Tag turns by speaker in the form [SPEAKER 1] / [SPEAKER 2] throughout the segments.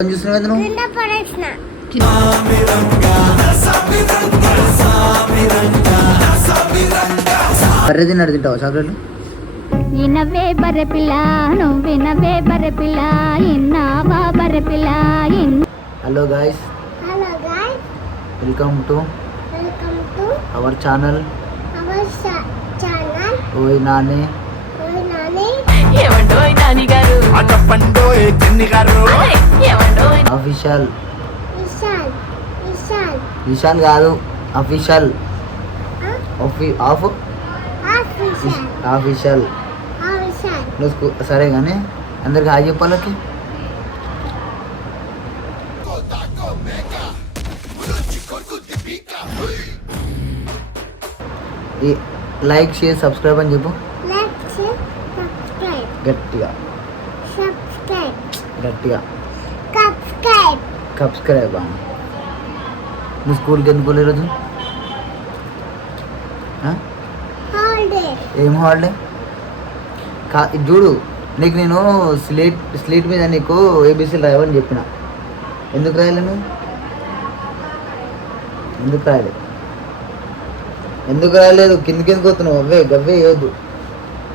[SPEAKER 1] ఏం చూస్తున్నావు నువ్వు
[SPEAKER 2] కింద పడేసిన
[SPEAKER 1] బర్రె తిన్నాడు తింటావా చాక్లెట్లు
[SPEAKER 3] ఇనవే బర్రె పిల్ల నువ్వినవే బర్రె పిల్ల ఇన్నావా బర్రె పిల్ల in
[SPEAKER 1] hello guys
[SPEAKER 2] hello guys
[SPEAKER 1] welcome to
[SPEAKER 2] welcome to
[SPEAKER 1] our channel
[SPEAKER 2] our channel
[SPEAKER 1] ఓయ్ నాని
[SPEAKER 2] ఓయ్ నాని
[SPEAKER 4] ఏమండోయ్ నాని గారు
[SPEAKER 5] చెప్పండోయ్ కిన్ని గారు
[SPEAKER 4] ఏమండోయ్?
[SPEAKER 1] అఫీషియల్.
[SPEAKER 2] విశాల్ విశాల్.
[SPEAKER 1] విశాల్ కాదు అఫీషియల్. ఆఫీ? అఫీషియల్
[SPEAKER 2] ఆ విశాల్
[SPEAKER 1] నువ్వు స్కూ- సరే కానీ అందరికి హాయ్ చెప్పాలకి. ఈ లైక్ షేర్ సబ్స్క్రైబ్ అని చెప్పు. గట్టిగా. గట్టిగా.
[SPEAKER 2] సబ్స్క్రైబ్
[SPEAKER 1] నువ్వు స్కూల్కి ఎందుకు ఈరోజు?
[SPEAKER 2] హాలిడే
[SPEAKER 1] ఏం హాలిడే కా చూడు నీకు నేను స్లేట్ స్లేట్ మీద నీకు ఏబీసీలు రాయమని చెప్పిన. ఎందుకు రాయలే నువ్వు? ఎందుకు రాయలే? ఎందుకు రాయలేదు? కిందకి ఎందుకు వస్తున్నావు? అవే గవ్వే వేయొద్దు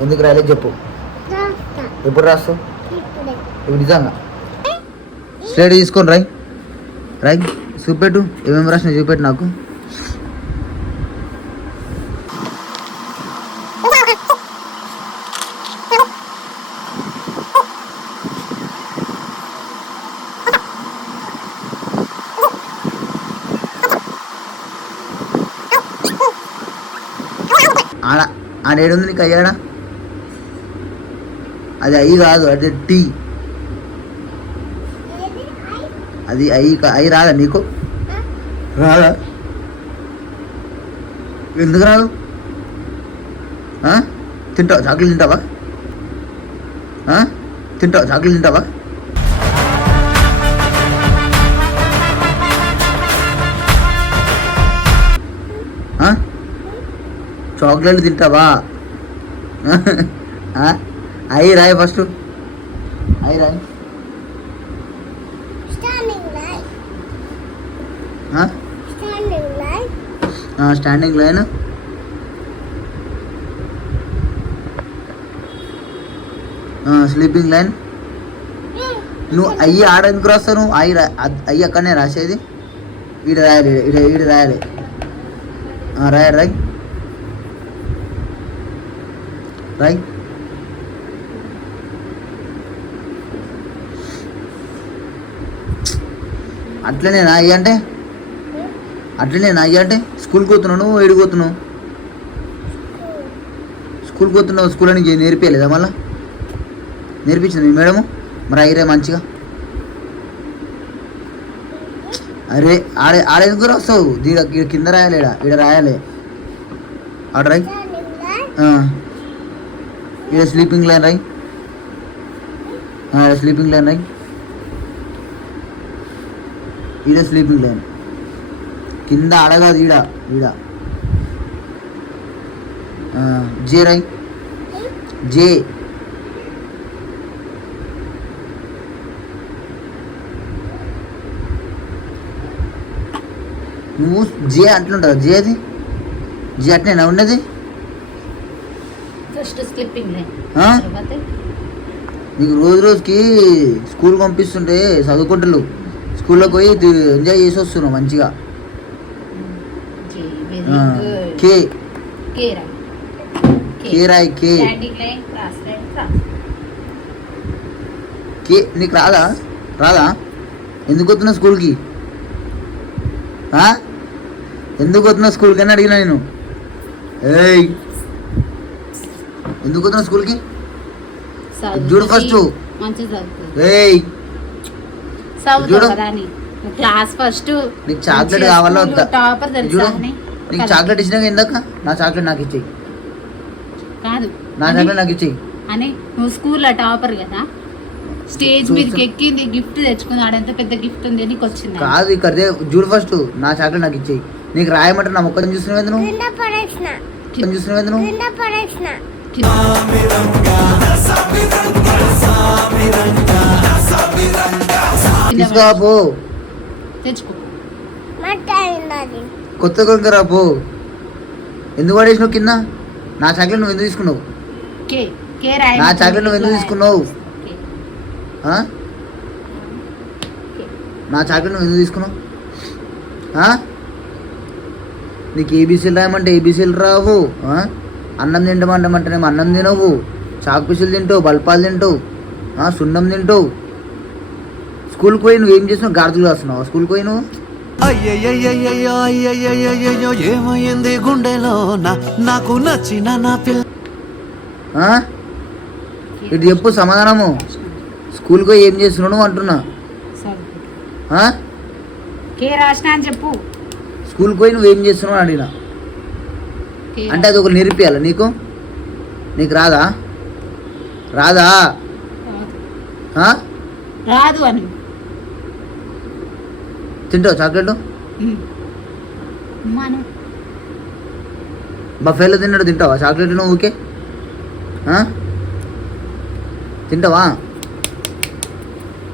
[SPEAKER 1] ఎందుకు రాయలేదు చెప్పు. ఎప్పుడు రాస్తావు?
[SPEAKER 2] ఇప్పుడే.
[SPEAKER 1] నిజంగా? స్లేట్ తీసుకొని రాయ్. రాయ్ చూపెట్టు. ఏమేమి రాసిన చూపెట్టు నాకు. ఆడ ఆడేడుంది నీకు అయ్యాడా? అది ఐ కాదు అది టీ.
[SPEAKER 2] అది ఐ
[SPEAKER 1] అది కా- రాదా నీకు రాదా? ఎందుకు రాదు? తింటావు తింటావా? చాక్లెట్ తింటావా? తింటావు తింటావా? చాక్లెట్ తింటావా? చాక్లెట్లు తింటావా? ఆ? అయ్యి రాయి ఫస్ట్. అయ్యి రాయి.
[SPEAKER 2] స్టాండింగ్ లైన్
[SPEAKER 1] ఆ?
[SPEAKER 2] స్టాండింగ్ లైన్
[SPEAKER 1] ఆ, స్టాండింగ్ లైన్ ఆ, స్లీపింగ్ లైన్ నువ్వు అయ్యి ఆడ ఎందుకు రాస్తావు నువ్వు? అయ్యి అయ్యి అక్కడనే రాసేది. ఈడ రాయాలి ఈడ ఈడ రాయాలి. రాయాలి రాయ్. రాయ్. అట్లనే నా అంటే? అట్లనే నా అంటే? స్కూల్కి పోతున్నావు నువ్వు ఏడికి పోతున్నావు స్కూల్కి పోతున్నావు స్కూల్ నుంచి నేర్పించలేదా మళ్ళా? నేర్పించింది మీ మేడము? మరి అయ్యరే మంచిగా? అరే ఆడే ఆడే ఎందుకు వస్తావు దీడ కింద రాయాలి ఈడ ఈడ రాయాలి. ఆడ రాయి. ఇక్కడ ఈడ స్లీపింగ్ లైన్ రాయి. స్లీపింగ్ లైన్ రాయి. ఈడ స్లీపింగ్ లైన్ కింద అడగాదు ఈడ ఈడ. జే రాయ్ జే. నువ్వు జే అంటుంటావు. జే అది జే అట్నేనా ఉన్నది ఆ? నీకు రోజు రోజుకి స్కూల్ పంపిస్తుంటే చదువుకుంటారు స్కూల్లోకి పోయి ఎంజాయ్ చేసి వస్తున్నావు మంచిగా. కే.
[SPEAKER 4] కేరా
[SPEAKER 1] కే. రాయ్ కే. నీకు రాదా? రాదా? ఎందుకు వస్తున్నావు స్కూల్కి? ఎందుకు వస్తున్నావు స్కూల్కి అని అడిగినా నేను. ఏయ్! ఎందుకు వస్తున్నావు స్కూల్కి? చూడు
[SPEAKER 4] చదువుతుంది
[SPEAKER 1] ఏయ్!
[SPEAKER 4] చదువుతావు. కదా అని. క్లాస్ ఫస్ట్
[SPEAKER 1] నీకు చాక్లెట్ కావాలా వద్దా?
[SPEAKER 4] టాపర్ తెలుసా
[SPEAKER 1] నీకు చాక్లెట్ ఇచ్చినాక ఇందాక నా చాక్లెట్ నాకు ఇచ్చేయి.
[SPEAKER 4] కాదు.
[SPEAKER 1] నా చాక్లెట్ నాకు ఇచ్చేయి.
[SPEAKER 4] అని నువ్వు స్కూల్లో టాపర్ కదా. స్టేజ్. మీదకి ఎక్కింది గిఫ్ట్ తెచ్చుకున్నాడు ఎంత పెద్ద గిఫ్ట్ ఉంది నీకు వచ్చింది
[SPEAKER 1] కాదు ఇక్కడ చూడు ఫస్ట్ నా చాక్లెట్ నాకు ఇచ్చేయి. నీకు రాయమంటే నా మొక్కని చూస్తున్నావు నువ్వు చూస్తున్నావు నువ్వు
[SPEAKER 2] కింద పడేసిన.
[SPEAKER 4] కింద
[SPEAKER 1] తీసుకురా పో
[SPEAKER 4] తెచ్చుకో.
[SPEAKER 2] మట్టాయి ఉన్నది
[SPEAKER 1] కొత్త కొనుక్కరా పో ఎందుకు పడేసినావు కింద? నా చాక్లెట్ నువ్వు ఎందుకు తీసుకున్నావు?
[SPEAKER 4] కే కే రాయ.
[SPEAKER 1] నా చాక్లెట్ నువ్వు ఎందుకు తీసుకున్నావు? నా చాక్లెట్ నువ్వు ఎందుకు తీసుకున్నావు? నీకు ఏబీసీలు రాయమంటే ఏబీసీలు రావు? అన్నం తింటామంటామంటేనేమో అన్నం తినవు. చాకు పీసులు తింటావు బల్పాలు తింటావు. ఆ? సున్నం తింటావు. స్కూల్కి పోయి నువ్వు ఏం చేసినావు గార్జులు రాస్తున్నావు స్కూల్కి పోయి నువ్వు
[SPEAKER 5] అయ్యయ్యయ్యయ్యో ఏమైంది గుండెలో నాకు నచ్చిన నా పిల్ల
[SPEAKER 1] ఇటు చెప్పు సమాధానము స్కూల్కి పోయి ఏం చేస్తున్నావు అంటున్నా
[SPEAKER 4] చెప్పు
[SPEAKER 1] స్కూల్కి పోయి నువ్వు ఏం చేస్తున్నావు అడిగిన
[SPEAKER 4] అడిగినా
[SPEAKER 1] అంటే అది ఒక నిరిపియాల నీకు నీకు రాదా రాదా ఆ?
[SPEAKER 4] రాదు అని
[SPEAKER 1] తింటావు చాక్లెట్
[SPEAKER 4] ఉమ్. మనం.
[SPEAKER 1] బఫేలో తిన్నాడు తింటావా చాక్లెట్ నువ్వు ఊకే? తింటావా?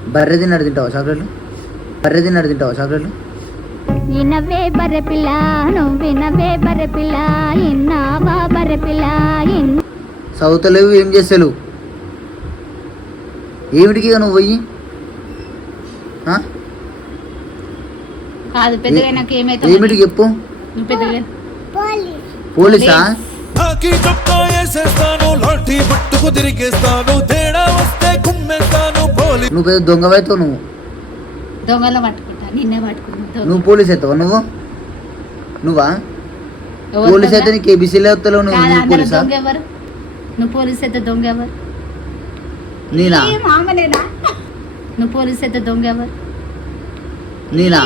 [SPEAKER 1] బర్రె తిన్నాడు తింటావా చాక్లెట్లు? బర్రె తిన్నాడు తింటావా చాక్లెట్లు?
[SPEAKER 3] వినవే బర్రె పిల్ల వినవే బర్రె పిల్ల ఇన్నావా బర్రె పిల్ల
[SPEAKER 1] చదువుతలేవు ఏం చేస్తలేవు? ఏమిటికి నువ్వు పోయి? ఆ?
[SPEAKER 4] కాదు పెద్దగా నాకు ఏమైతే
[SPEAKER 1] ఏమిటికి చెప్పు?
[SPEAKER 4] నువ్వు పెద్దగా
[SPEAKER 2] పోలీస్?
[SPEAKER 5] నాకి చొక్కా వేసేస్తాను లాఠీ పట్టుకు తిరిగేస్తాను తేడా వస్తే కుమ్మేస్తాను పోలి
[SPEAKER 1] నువ్వు పెద్ద దొంగవైతావు నువ్వు.
[SPEAKER 4] దొంగలో పట్టుకుంటా నిన్నే పట్టుకుంటా దొంగ.
[SPEAKER 1] నువ్వు పోలీస్ అవుతావా నువ్వు? నువ్వా? పోలీస్
[SPEAKER 4] దొంగ?
[SPEAKER 1] అయితే నీకు ఏబీసీలే వస్తలేవు నువ్వు నువ్వు
[SPEAKER 4] అందరూ
[SPEAKER 1] పోలీసా?
[SPEAKER 4] దొంగ ఎవరు? నువ్వు పోలీస్ అయితే దొంగ ఎవరు?
[SPEAKER 1] నేనా?
[SPEAKER 4] మామనేనా నువ్వు పోలీస్ అయితే దొంగ ఎవరు?
[SPEAKER 1] నేనా?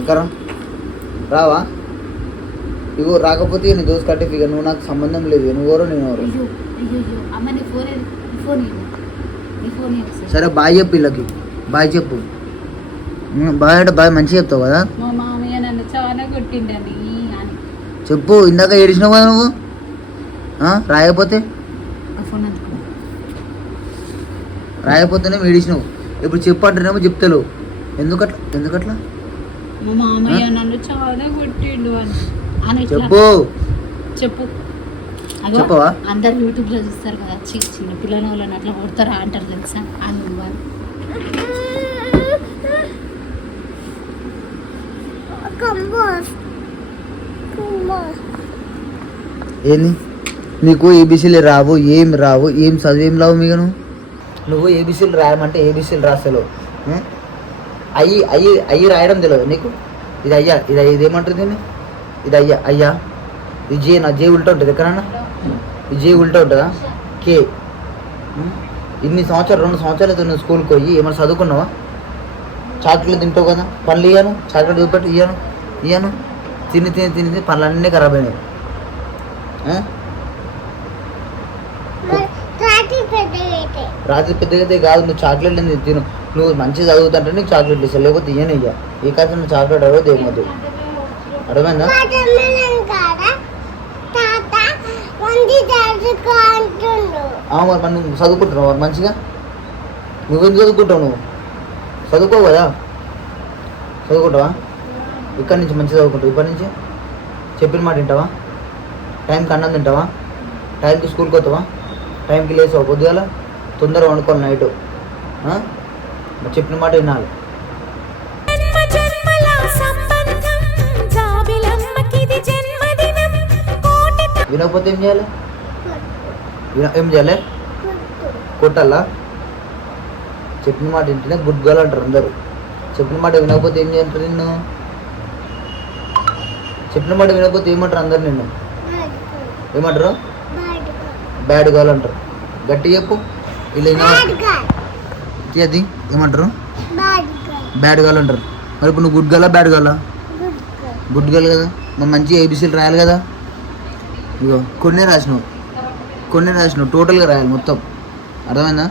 [SPEAKER 1] ఇంకా. రావా? ఇగో రాకపోతే నీ దోస్ కట్టి ఇక నువ్వు నాకు సంబంధం లేదు. నువ్వు ఎవరో నేను ఎవరు. సరే బాయ్ చెప్పు వీళ్ళకి బాయ్ చెప్పు. బాయ్ అంటే బాయ్ మంచిగా చెప్తావు కదా? చెప్పు ఇందాక ఏడిచినావు కదా నువ్వు? రాయకపోతే?
[SPEAKER 4] ఫోన్ అందుకో
[SPEAKER 1] రాయకపోతేనే ఏడిచినావు ఇప్పుడు చెప్పు అంటేనేమో చెప్తలేవు. ఎందుకట్లా? ఎందుకట్లా?
[SPEAKER 4] మా మామయ్య నన్ను చాలా కొట్టిండు అని. అని ఇట్లా
[SPEAKER 1] చెప్పు.
[SPEAKER 4] చెప్పు. అగో,
[SPEAKER 1] చెప్పవా?
[SPEAKER 4] అందరు యూట్యూబ్లో చూస్తారు కదా చి చిన్న పిల్లల వాళ్ళని అట్లా కొడతారా అంటారు తెలుసా? అని నువ్వు
[SPEAKER 2] కంబోస్ కంబోస్
[SPEAKER 1] ఏంది? నీకు ఏబీసీలు రావు ఏం రావు ఏం చదువు ఏం రావు మీకు నువ్వు నువ్వు ఏబీసీలు రాయమంటే ఏబీసీలు రాస్తలేవు. ఏ? అయ్యి అయ్యి అయ్యి రాయడం తెలియదు నీకు? ఇది అయ్యా ఇది ఇది ఏమంటుంది దీన్ని? ఇది అయ్యా అయ్యా. ఇది జే నా జే ఉల్టా ఉంటుంది ఎక్కడన్నా? ఇది జే ఉల్టా ఉంటుందా? కే? ఇన్ని సంవత్సరాలు రెండు సంవత్సరాలు నువ్వు స్కూల్కి పోయి ఏమైనా చదువుకున్నావా? చాక్లెట్ తింటావు కదా పళ్ళు ఇయ్యాను చాక్లెట్ చూపెట్టి ఇయ్యాను ఇయ్యాను. తిని తిని తిని తిని పళ్ళు అన్నీ ఖరాబ్ అయినాయి ఆ?
[SPEAKER 2] రాత్రి పెద్దగైతే
[SPEAKER 1] రాత్రి పెద్దగా కాదు నువ్వు చాక్లెట్ అనేది తిను. నువ్వు మంచిగా చదువుతుంటే నీకు చాక్లెట్ ఇస్తాను లేకపోతే ఇయ్యను ఇక ఈ కాదు నువ్వు చాక్లెట్ అడగదు ఏమొద్దు అర్థమైందా? మరి మరి నువ్వు చదువుకుంటున్నావు? మరి మంచిగా? నువ్వెందుకు చదువుకుంటావు నువ్వు? చదువుకోవు కదా? చదువుకుంటావా? ఇక్కడి నుంచి మంచిగా చదువుకుంటావు. ఇప్పటి నుంచి? చెప్పిన మాట తింటావా టైంకి అన్నం తింటావా? టైంకి స్కూల్కి వస్తావా? టైంకి లేసావు పొద్దుగాల? తొందరగా వండుకోవాలి నైట్ చెప్పిన మాట వినాలి.
[SPEAKER 6] జన్మ జన్మల సంబంధం జాబిలమ్మకిది జన్మదినం కోటి
[SPEAKER 1] వినకపోతే ఏం చేయాలి? ఏం చేయాలి? కొట్టాలా? చెప్పిన మాట వింటేనే గుడ్ గర్ల్ అంటారు అందరు. చెప్పిన మాట వినకపోతే ఏం చేయంటారు నిన్ను? చెప్పిన మాట వినకపోతే ఏమంటారు అందరు నిన్ను? ఏమంటారు? బ్యాడ్ గర్ల్ అంటారు. గట్టి చెప్పు. అది ఏమంటారు? బ్యాడ్ గర్ల్ అంటారు. మరి ఇప్పుడు నువ్వు గుడ్ గర్లా బ్యాడ్ గర్లా గుడ్ గర్ల్ కదా. మరి మంచిగా ఏబీసీలు రాయాలి కదా. ఇగో కొన్నే రాసినావు. కొన్నే రాసినావు. టోటల్గా రాయాలి మొత్తం. అర్థమైందా?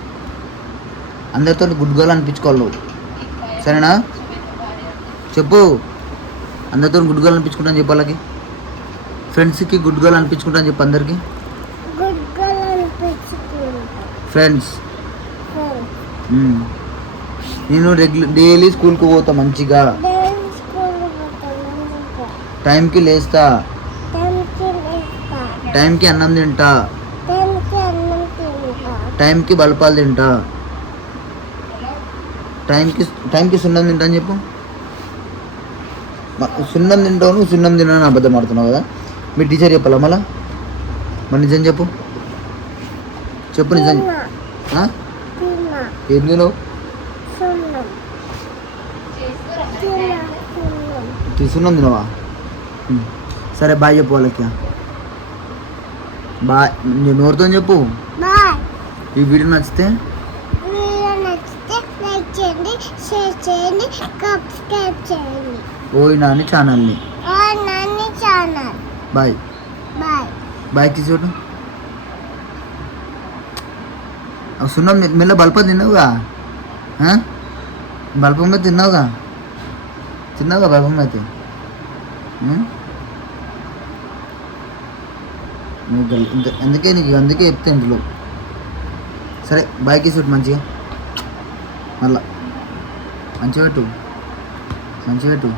[SPEAKER 1] అందరితో గుడ్ గర్ల్ అనిపించుకోవాలి నువ్వు. సరేనా? చెప్పు. అందరితో గుడ్ గర్ల్ అనిపించుకుంటాను చెప్పు వాళ్ళకి. ఫ్రెండ్స్కి గుడ్ గర్ల్ అనిపించుకుంటాను చెప్పు అందరికీ. ఫ్రెండ్స్ నేను రెగ్యులర్ డైలీ స్కూల్కి పోతా మంచిగా. టైంకి లేస్తా.
[SPEAKER 2] టైంకి
[SPEAKER 1] అన్నం తింటా.
[SPEAKER 2] టైంకి
[SPEAKER 1] బలపాలు తింటా. టైంకి టైంకి సున్నం తింటా అని చెప్పు. సున్నం తింటావు నువ్వు సున్నం తిన్నా అబద్ధం ఆడుతున్నావు కదా? మీ టీచర్ చెప్పాలా మళ్ళా? మరి నిజం చెప్పు. చెప్పు నిజం. ఏం తినవు తీసుకున్నాం తినవా. సరే బాయ్ చెప్పు వాళ్ళకి. బాయ్. నేను నోరుతో చెప్పు. ఈ వీడియో నచ్చితే?
[SPEAKER 2] లైక్ చేయండి షేర్ చేయండి సబ్స్క్రైబ్ చేయండి
[SPEAKER 1] ఓయ్ నాని ఛానల్ని.
[SPEAKER 2] ఓ నాన్ని ఛానల్.
[SPEAKER 1] బాయ్.
[SPEAKER 2] బాయ్.
[SPEAKER 1] బాయ్ తీసుకోడు వస్తున్నావు మెల్ల బల్పం తిన్నావుగా? బల్పం మీద తిన్నావుగా? తిన్నావుగా బల్పం అయితే అందుకే నీకు అందుకే చెప్తే ఇంట్లో సరే బైక్ సూట్ మంచిగా. మళ్ళా. మంచిగా పెట్టు. మంచిగా పెట్టు.